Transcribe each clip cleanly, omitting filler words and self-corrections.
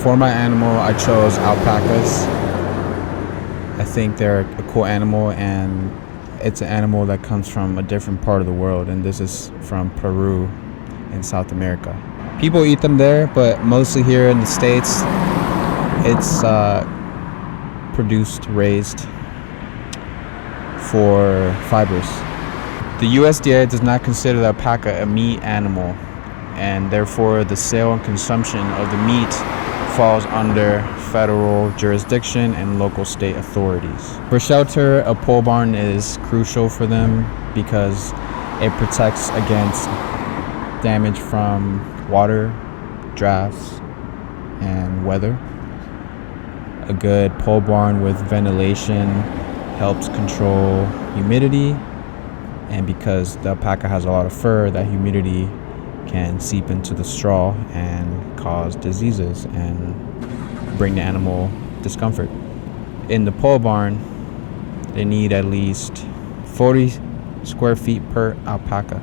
For my animal, I chose alpacas. I think they're a cool animal, and it's an animal that comes from a different part of the world, and this is from Peru in South America. People eat them there, but mostly here in the States, it's raised for fibers. The USDA does not consider the alpaca a meat animal, and therefore the sale and consumption of the meat falls under federal jurisdiction and local state authorities. For shelter, a pole barn is crucial for them because it protects against damage from water, drafts, and weather. A good pole barn with ventilation helps control humidity, and because the alpaca has a lot of fur, that humidity can seep into the straw and cause diseases and bring the animal discomfort. In the pole barn, they need at least 40 square feet per alpaca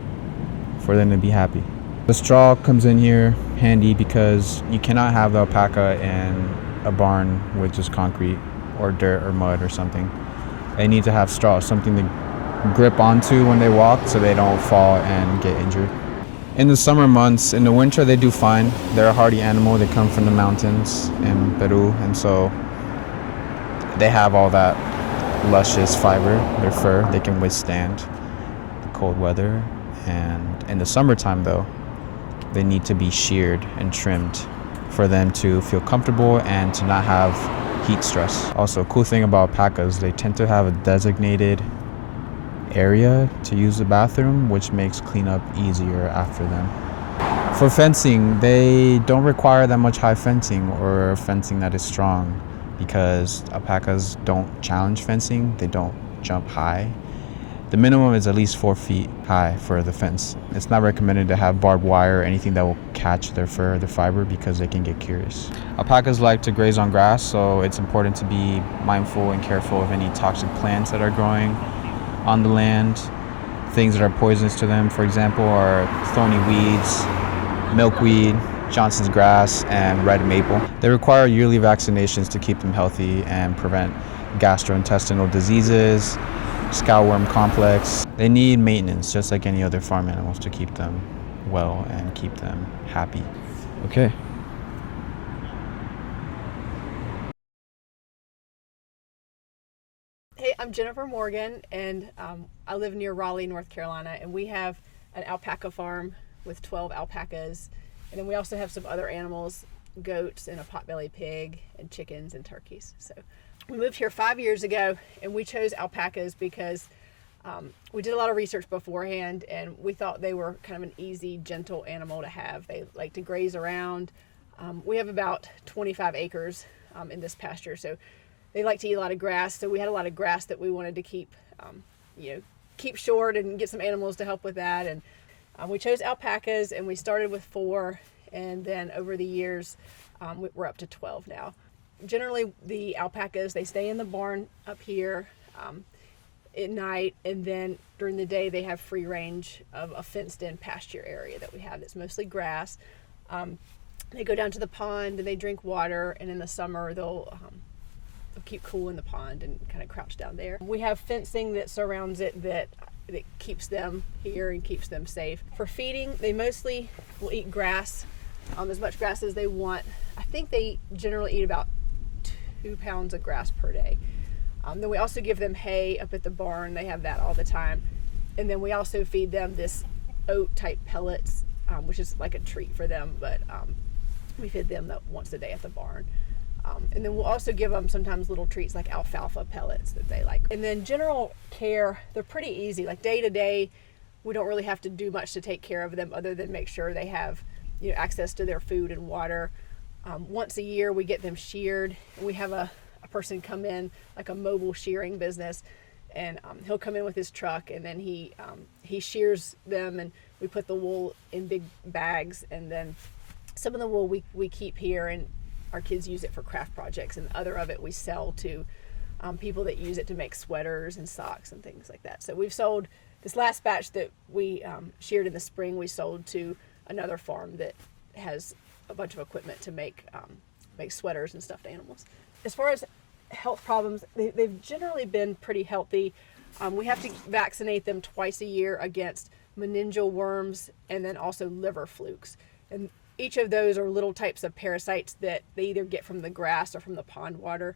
for them to be happy. The straw comes in here handy because you cannot have the alpaca in a barn with just concrete or dirt or mud or something. They need to have straw, something to grip onto when they walk so they don't fall and get injured. In the summer months, in the winter they do fine. They're a hardy animal. They come from the mountains in Peru, and so they have all that luscious fiber, their fur. They can withstand the cold weather. And in the summertime though, they need to be sheared and trimmed for them to feel comfortable and to not have heat stress. Also, a cool thing about alpacas, they tend to have a designated area to use the bathroom, which makes cleanup easier after them. For fencing, they don't require that much high fencing or fencing that is strong because alpacas don't challenge fencing. They don't jump high. The minimum is at least 4 feet high for the fence. It's not recommended to have barbed wire or anything that will catch their fur or their fiber because they can get curious. Alpacas like to graze on grass, so it's important to be mindful and careful of any toxic plants that are growing on the land. Things that are poisonous to them, for example, are thorny weeds, milkweed, Johnson's grass, and red maple. They require yearly vaccinations to keep them healthy and prevent gastrointestinal diseases, scowworm complex. They need maintenance just like any other farm animals to keep them well and keep them happy. Okay. Hey, I'm Jennifer Morgan, and I live near Raleigh, North Carolina, and we have an alpaca farm with 12 alpacas, and then we also have some other animals, goats and a potbelly pig and chickens and turkeys. So we moved here 5 years ago, and we chose alpacas because we did a lot of research beforehand, and we thought they were kind of an easy, gentle animal to have. They like to graze around. We have about 25 acres in this pasture, so they like to eat a lot of grass, so we had a lot of grass that we wanted to keep, keep short and get some animals to help with that. And we chose alpacas, and we started with 4, and then over the years, we're up to 12 now. Generally, the alpacas, they stay in the barn up here at night, and then during the day, they have free range of a fenced-in pasture area that we have that's mostly grass. They go down to the pond, and they drink water, and in the summer, they'll keep cool in the pond and kind of crouch down there. We have fencing that surrounds it that keeps them here and keeps them safe. For feeding, they mostly will eat grass, as much grass as they want. I think they generally eat about 2 pounds of grass per day. Then we also give them hay up at the barn. They have that all the time. And then we also feed them this oat type pellets, which is like a treat for them, but we feed them that once a day at the barn. And then we'll also give them sometimes little treats like alfalfa pellets that they like. And then general care, they're pretty easy. Like day to day, we don't really have to do much to take care of them other than make sure they have access to their food and water. Once a year, we get them sheared. We have a person come in, like a mobile shearing business, and he'll come in with his truck, and then he shears them, and we put the wool in big bags, and then some of the wool we keep here, and our kids use it for craft projects, and other of it we sell to people that use it to make sweaters and socks and things like that. So we've sold this last batch that we sheared in the spring. We sold to another farm that has a bunch of equipment to make make sweaters and stuffed animals. As far as health problems, they've generally been pretty healthy. We have to vaccinate them twice a year against meningeal worms and then also liver flukes. And each of those are little types of parasites that they either get from the grass or from the pond water.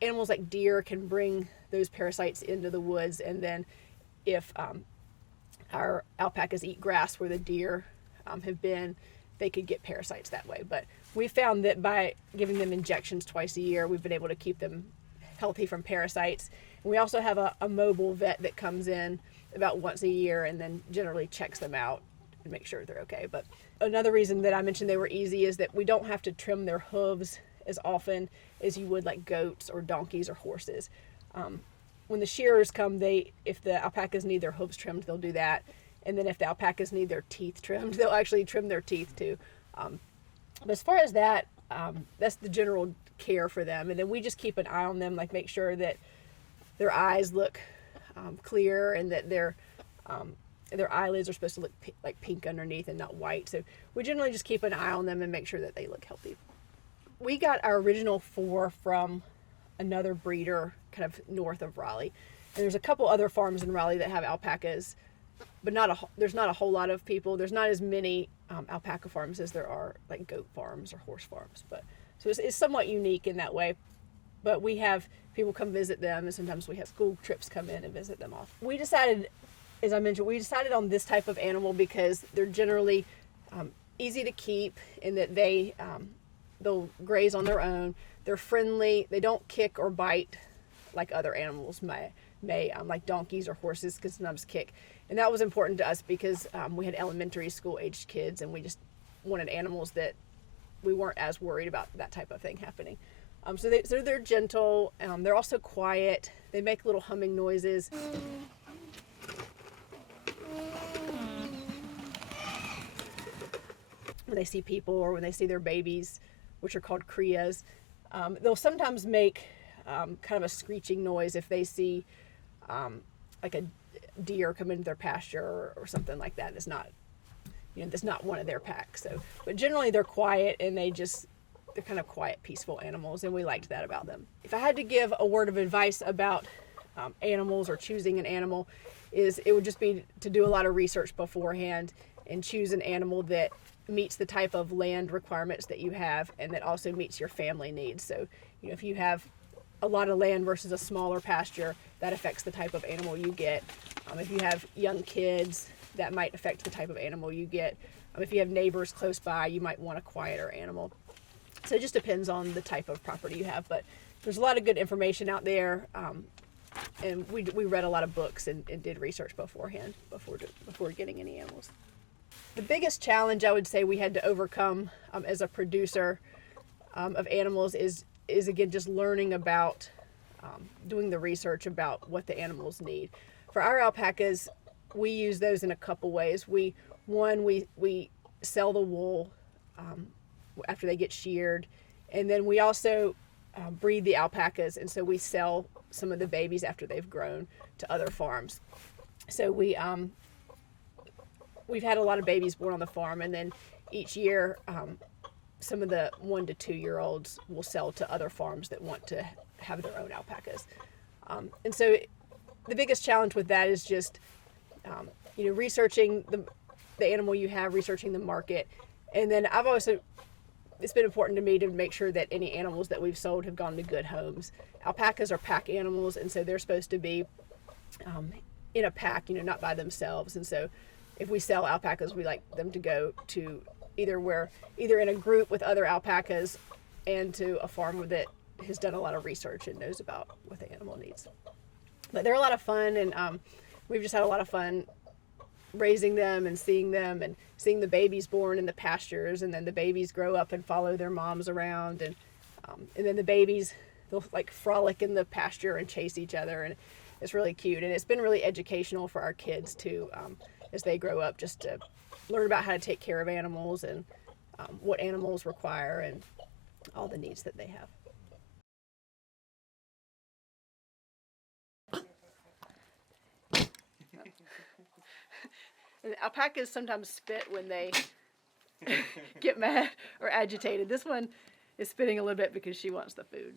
Animals like deer can bring those parasites into the woods, and then if our alpacas eat grass where the deer have been, they could get parasites that way. But we found that by giving them injections twice a year, we've been able to keep them healthy from parasites. And we also have a mobile vet that comes in about once a year and then generally checks them out and make sure they're okay. But another reason that I mentioned they were easy is that we don't have to trim their hooves as often as you would like goats or donkeys or horses. When the shearers come, if the alpacas need their hooves trimmed, they'll do that. And then if the alpacas need their teeth trimmed, they'll actually trim their teeth too. But as far as that, that's the general care for them. And then we just keep an eye on them, like make sure that their eyes look clear and that their eyelids are supposed to look like pink underneath and not white. So we generally just keep an eye on them and make sure that they look healthy. We got our original 4 from another breeder kind of north of Raleigh. And there's a couple other farms in Raleigh that have alpacas, but there's not a whole lot of people. There's not as many alpaca farms as there are like goat farms or horse farms. So it's somewhat unique in that way. But we have people come visit them, and sometimes we have school trips come in and visit them off. We decided, as I mentioned, on this type of animal because they're generally easy to keep in that they'll graze on their own. They're friendly. They don't kick or bite like other animals may like donkeys or horses can sometimes kick. And that was important to us because we had elementary school aged kids, and we just wanted animals that we weren't as worried about that type of thing happening. So they're gentle. They're also quiet. They make little humming noises. When they see people or when they see their babies, which are called crias, they'll sometimes make kind of a screeching noise if they see like a deer come into their pasture or something like that. That's not one of their packs. So, but generally they're quiet and they're kind of quiet, peaceful animals, and we liked that about them. If I had to give a word of advice about animals or choosing an animal, it would just be to do a lot of research beforehand and choose an animal that meets the type of land requirements that you have and that also meets your family needs. So, if you have a lot of land versus a smaller pasture, that affects the type of animal you get. If you have young kids, that might affect the type of animal you get. If you have neighbors close by, you might want a quieter animal. So it just depends on the type of property you have. But there's a lot of good information out there, and we read a lot of books and did research beforehand before getting any animals. The biggest challenge I would say we had to overcome as a producer of animals is again just learning about doing the research about what the animals need. For our alpacas, we use those in a couple ways. We sell the wool after they get sheared, and then we also breed the alpacas, and so we sell some of the babies after they've grown to other farms. So we've had a lot of babies born on the farm, and then each year some of the 1 to 2 year olds will sell to other farms that want to have their own alpacas. And so the biggest challenge with that is just researching the animal you have, researching the market. And then it's been important to me to make sure that any animals that we've sold have gone to good homes. Alpacas are pack animals, and so they're supposed to be in a pack, not by themselves. And so if we sell alpacas, we like them to go to either in a group with other alpacas and to a farm that has done a lot of research and knows about what the animal needs. But they're a lot of fun, and we've just had a lot of fun raising them and seeing the babies born in the pastures, and then the babies grow up and follow their moms around, and then the babies, they'll like frolic in the pasture and chase each other, and it's really cute. And it's been really educational for our kids too, as they grow up, just to learn about how to take care of animals and what animals require and all the needs that they have. And alpacas sometimes spit when they get mad or agitated. This one is spitting a little bit because she wants the food.